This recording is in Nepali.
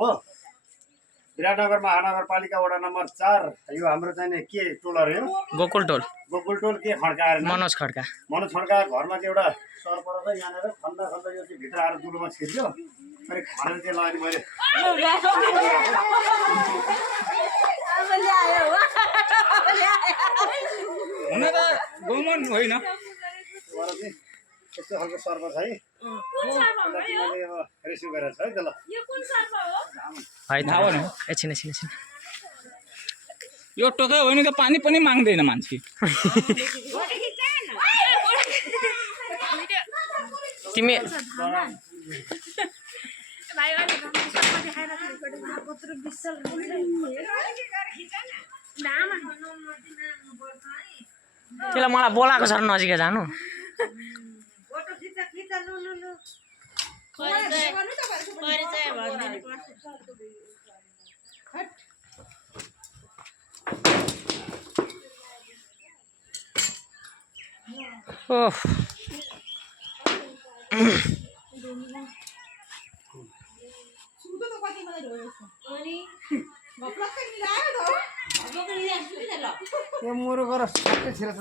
हो विराटनगर महानगरपालिका वडा नम्बर 4 यो हाम्रो चाहिँ नि के टोलहरु हो गोकुल टोल के खड्काएर मनोज खड्का घरमा चाहिँ एउटा सर्पर छ यहाँनेर खन्दा यो चाहिँ भित्र आएर दुलोमा छिर्यो अनि खनेर चाहिँ लगानी मैले हुन त गमन होइन यस्तो खालको सर्पर छ है मैले रेस्क्यु गरेर छ है त ल यो कुन सर्प हो है एकछिन यो टोका होइन त पानी पनि माग्दैन मान्छे तिमी भाइ अहिले सर्प देखाएर कत्रो बिसल त्यसलाई मलाई बोलाएको छ नजिकै जानु ओह यो मुरो गर सबै छिरा